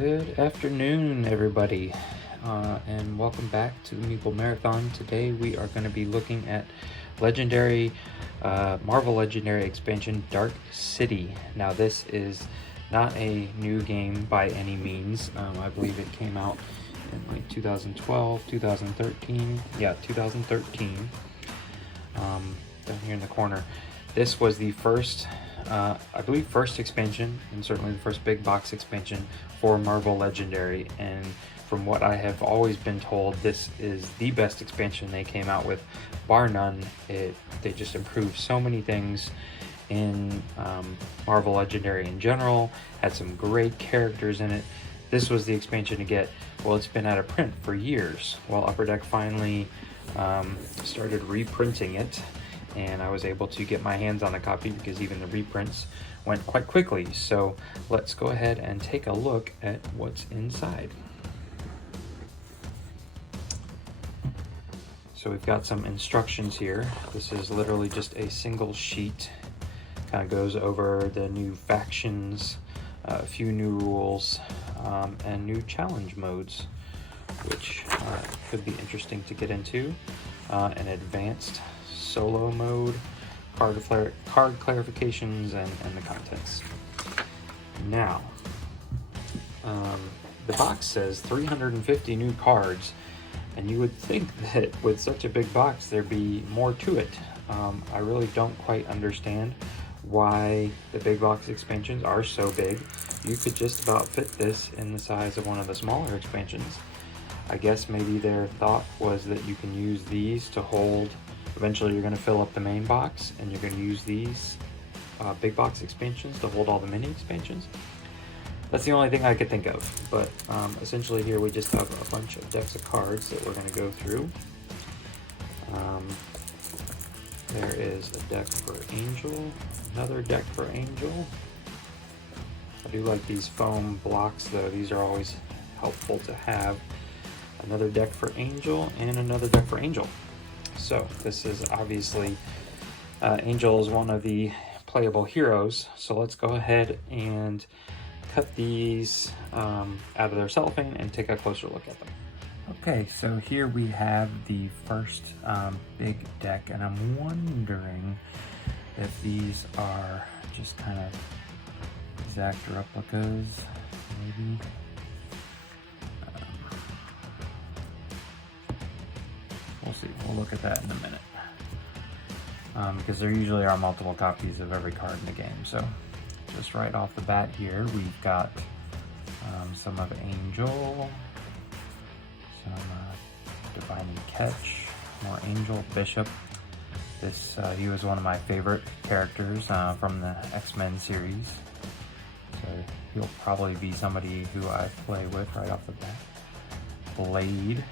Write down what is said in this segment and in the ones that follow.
Good afternoon, everybody, and welcome back to the Meeple Marathon. Today we are going to be looking at legendary, Marvel Legendary expansion Dark City. Now this is not a new game by any means. I believe it came out in like 2012, 2013. Yeah, 2013. Down here in the corner. This was the first, I believe, first expansion, and certainly the first big box expansion for Marvel Legendary. And from what I have always been told, this is the best expansion they came out with, bar none. They just improved so many things in Marvel Legendary in general, had some great characters in it. This was the expansion to get. Well, it's been out of print for years. Well, Upper Deck finally started reprinting it, and I was able to get my hands on a copy because even the reprints went quite quickly. So let's go ahead and take a look at what's inside. So we've got some instructions here. This is literally just a single sheet. Kind of goes over the new factions, a few new rules, and new challenge modes, which could be interesting to get into. An advanced solo mode, card clarifications, and the contents. Now, the box says 350 new cards, and you would think that with such a big box there'd be more to it. I really don't quite understand why the big box expansions are so big. You could just about fit this in the size of one of the smaller expansions. I guess maybe their thought was that you can use these to hold. Eventually you're going to fill up the main box, and you're going to use these big box expansions to hold all the mini expansions. That's the only thing I could think of. But essentially here we just have a bunch of decks of cards that we're going to go through. There is a deck for Angel, another deck for Angel. I do like these foam blocks though. These are always helpful to have. Another deck for Angel and another deck for Angel. So this is obviously, Angel is one of the playable heroes. So let's go ahead and cut these out of their cellophane and take a closer look at them. Okay, so here we have the first big deck, and I'm wondering if these are just kind of exact replicas, maybe. We'll see. We'll look at that in a minute. Because there usually are multiple copies of every card in the game. So just right off the bat here, we've got some of Angel, some Divine Catch, more Angel, Bishop. This he was one of my favorite characters from the X-Men series. So he'll probably be somebody who I play with right off the bat. Blade.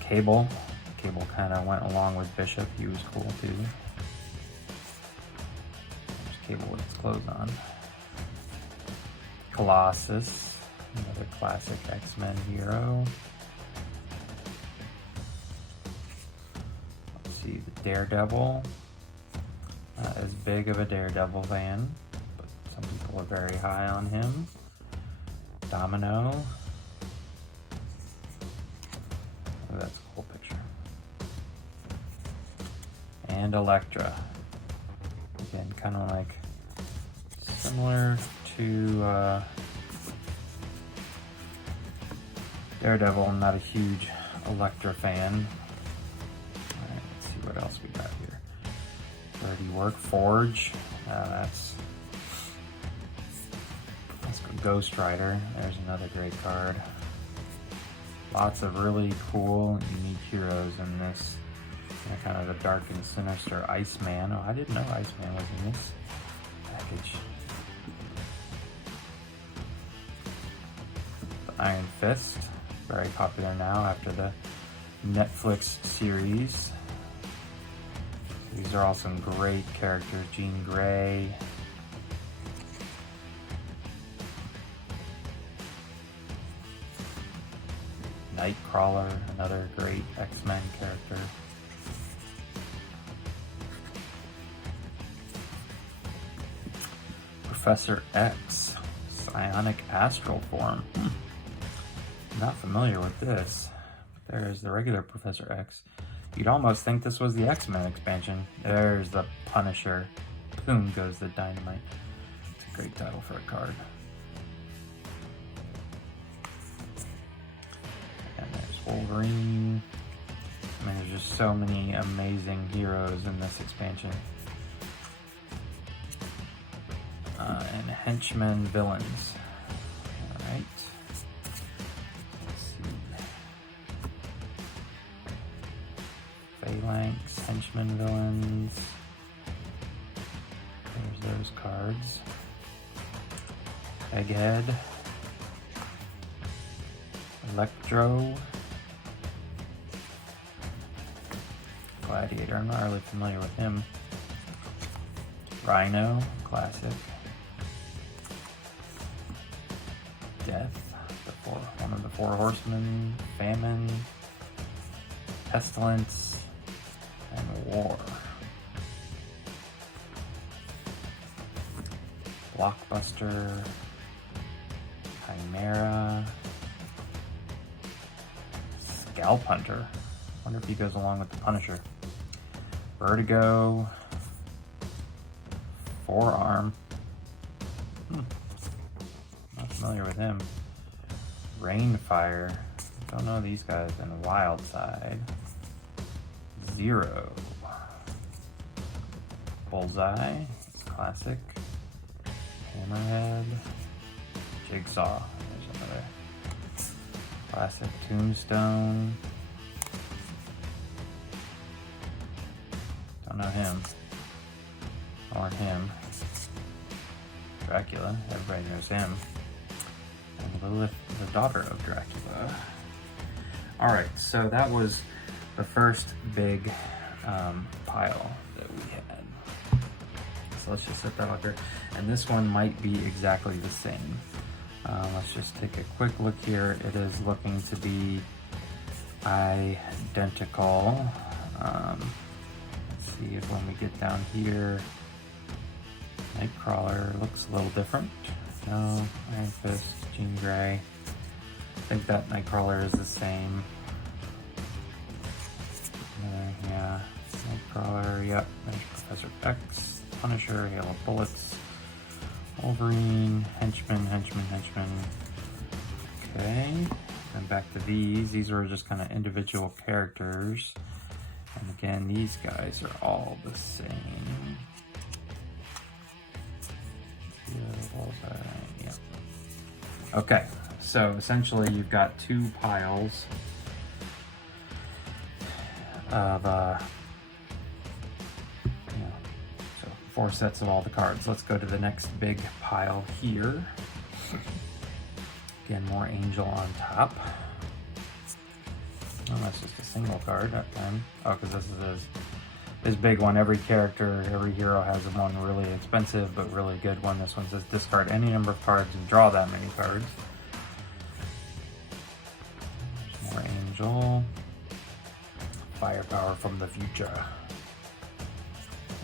Cable. Cable kind of went along with Bishop. He was cool too. There's Cable with his clothes on. Colossus, another classic X-Men hero. Let's see, the Daredevil. Not as big of a Daredevil fan, but some people are very high on him. Domino. Oh, that's a cool picture. And Elektra. Again, kind of like similar to Daredevil. I'm not a huge Elektra fan. Alright, let's see what else we got here. Dirty Work. Forge. That's Ghost Rider. There's another great card. Lots of really cool, unique heroes in this. Kind of the dark and sinister Iceman. Oh, I didn't know Iceman was in this package. The Iron Fist, very popular now after the Netflix series. These are all some great characters. Jean Grey. Nightcrawler, another great X-Men character. Professor X, Psionic Astral Form. Not familiar with this. There's the regular Professor X. You'd almost think this was the X-Men expansion. There's the Punisher. Boom goes the dynamite. It's a great title for a card. And there's Wolverine. I mean, there's just so many amazing heroes in this expansion. And henchmen villains. Alright. Let's see. Phalanx, henchmen villains. There's those cards. Egghead. Electro. Gladiator, I'm not really familiar with him. Rhino, classic. Death, one of the four horsemen. Famine, pestilence, and war. Blockbuster, Chimera, Scalp Hunter. Wonder if he goes along with the Punisher. Vertigo, Forearm. Not familiar with him. Rainfire. Don't know these guys. And Wild Side. Zero. Bullseye. It's classic. Hammerhead. Jigsaw. There's another classic. Tombstone. Don't know him. Or him. Dracula. Everybody knows him. And Lilith, the daughter of Dracula. Alright, so that was the first big pile that we had. So let's just set that out there. And this one might be exactly the same. Let's just take a quick look here. It is looking to be identical. Let's see if when we get down here, Nightcrawler looks a little different. No, Iron Fist, Jean Grey. I think that Nightcrawler is the same. Yeah, Nightcrawler, yep. There's Professor X, Punisher, Hail of Bullets, Wolverine, Henchman. Okay, and back to these. These were just kind of individual characters. And again, these guys are all the same. Yeah. Okay, so essentially you've got two piles of, so 4 sets of all the cards. Let's go to the next big pile here. Again, more Angel on top. Oh, that's just a single card that time. Oh, because this is his big one. Every character, every hero has one really expensive but really good one. This one says discard any number of cards and draw that many cards. There's more Angel. Firepower from the future.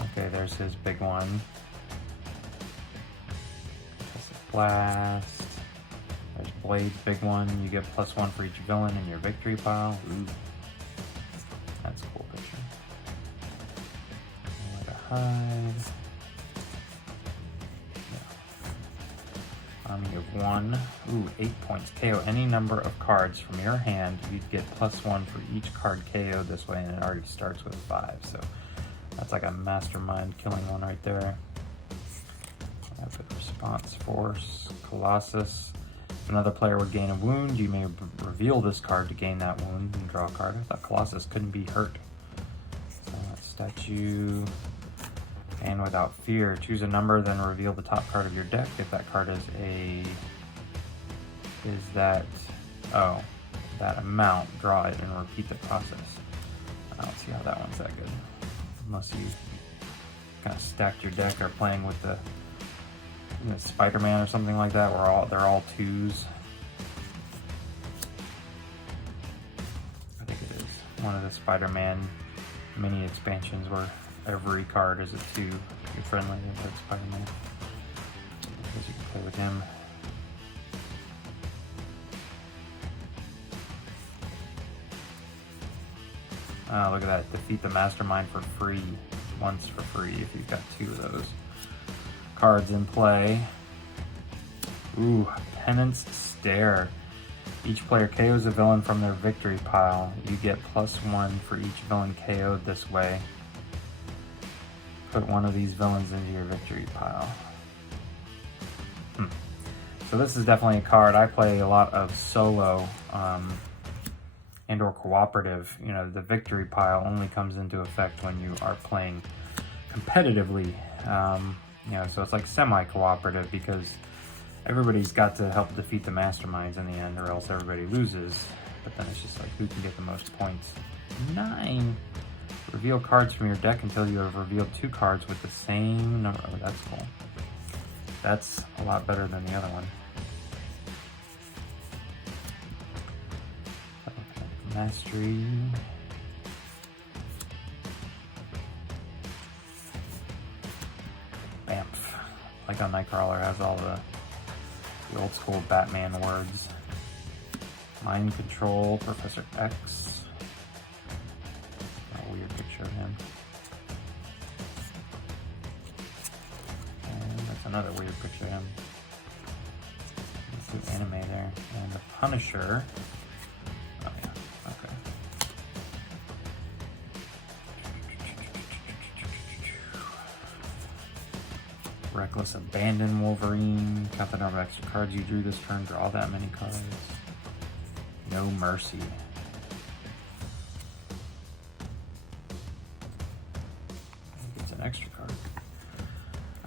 Okay, there's his big one. Blast. There's Blade's big one. You get +1 for each villain in your victory pile. Ooh. That's a cool picture. Nowhere to hide. Yeah. Army of 1. Ooh, 8 points. KO any number of cards from your hand. You'd get +1 for each card KO this way, and it already starts with 5. So that's like a mastermind killing one right there. Rapid Response Force. Colossus. If another player would gain a wound, you may reveal this card to gain that wound and draw a card. I thought Colossus couldn't be hurt. So that's Statue. And Without Fear. Choose a number, then reveal the top card of your deck. If that card is that amount, draw it and repeat the process. I don't see how that one's that good. Unless you kind of stacked your deck or playing with the Spider-Man or something like that, where they're all 2s. I think it is one of the Spider-Man mini expansions where every card is a 2. You're friendly with that Spider-Man. Because you can play with him. Oh, look at that. Defeat the Mastermind for free. Once for free if you've got 2 of those cards in play. Ooh, Penance Stare. Each player KOs a villain from their victory pile. You get +1 for each villain KO'd this way. Put one of these villains into your victory pile. So this is definitely a card. I play a lot of solo and or cooperative. You know, the victory pile only comes into effect when you are playing competitively. You know, so it's like semi-cooperative because everybody's got to help defeat the masterminds in the end or else everybody loses. But then it's just like, who can get the most points? 9. Reveal cards from your deck until you have revealed 2 cards with the same number. Oh, that's cool. That's a lot better than the other one. Mastery. Bamf. Like on Nightcrawler has all the old school Batman words. Mind Control, Professor X. A weird picture of him. And that's another weird picture of him. Let's do anime there. And the Punisher. Oh yeah, okay. Reckless Abandon Wolverine. Count the number of extra cards you drew this turn. Draw that many cards. No Mercy. It's an extra card.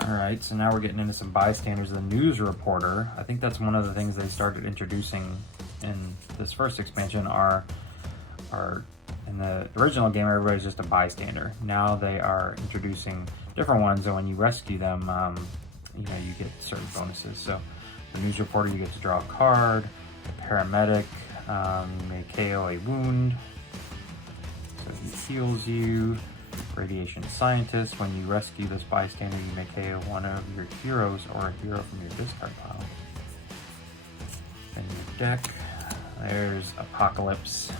Alright, so now we're getting into some bystanders. The news reporter. I think that's one of the things they started introducing in this first expansion are in the original game, everybody's just a bystander. Now they are introducing different ones, and when you rescue them, you know, you get certain bonuses. So the news reporter, you get to draw a card. The paramedic, you may KO a wound, so he heals you. Radiation scientist, when you rescue this bystander, you may KO one of your heroes or a hero from your discard pile. In your deck, there's Apocalypse.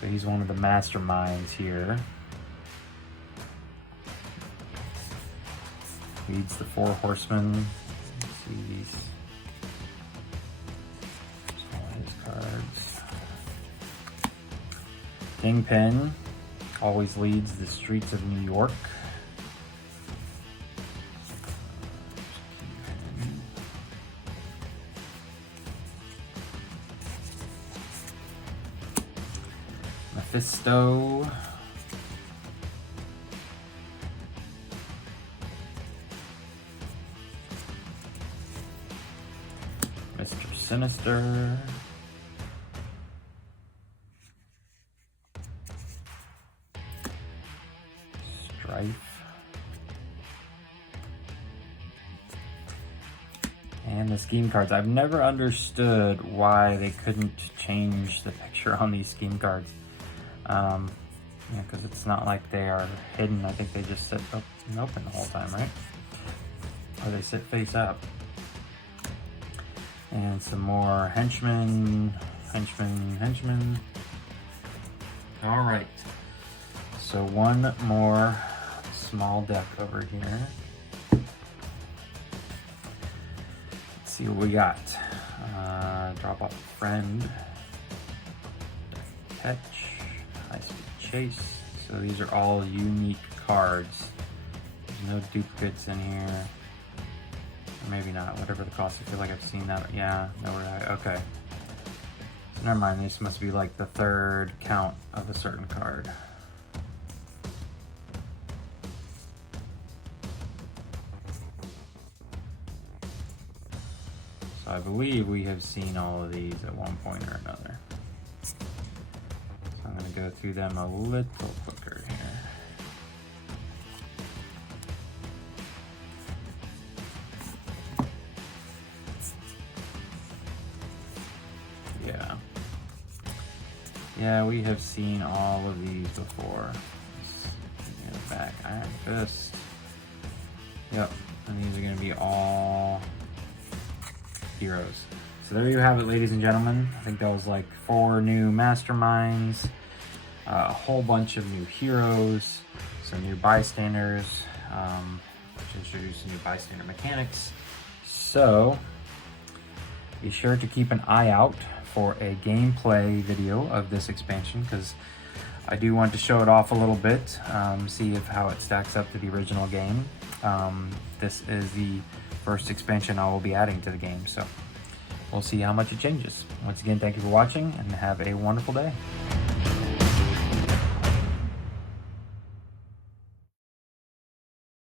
So he's one of the masterminds here. Leads the 4 horsemen. Let's see these. All his cards. Kingpin always leads the streets of New York. Mephisto. Mr. Sinister. Strife. And the scheme cards. I've never understood why they couldn't change the picture on these scheme cards. Yeah, because it's not like they are hidden. I think they just sit up and open the whole time, right? Or they sit face up. And some more henchmen. All right. So one more small deck over here. Let's see what we got. Drop off a friend. Catch. High speed chase. So these are all unique cards. There's no duplicates in here. Or maybe not, whatever the cost. I feel like I've seen that. Yeah, no, okay. So never mind, this must be like the 3rd count of a certain card. So I believe we have seen all of these at one point or another. So I'm going to go through them a little quicker here. Yeah, we have seen all of these before. Let's get it back. Iron Fist. Yep, And these are going to be all heroes. So there you have it, ladies and gentlemen. I think that was like 4 new masterminds, a whole bunch of new heroes, some new bystanders, which introduced new bystander mechanics. So be sure to keep an eye out for a gameplay video of this expansion, because I do want to show it off a little bit, see how it stacks up to the original game. This is the first expansion I will be adding to the game, so we'll see how much it changes. Once again, thank you for watching and have a wonderful day.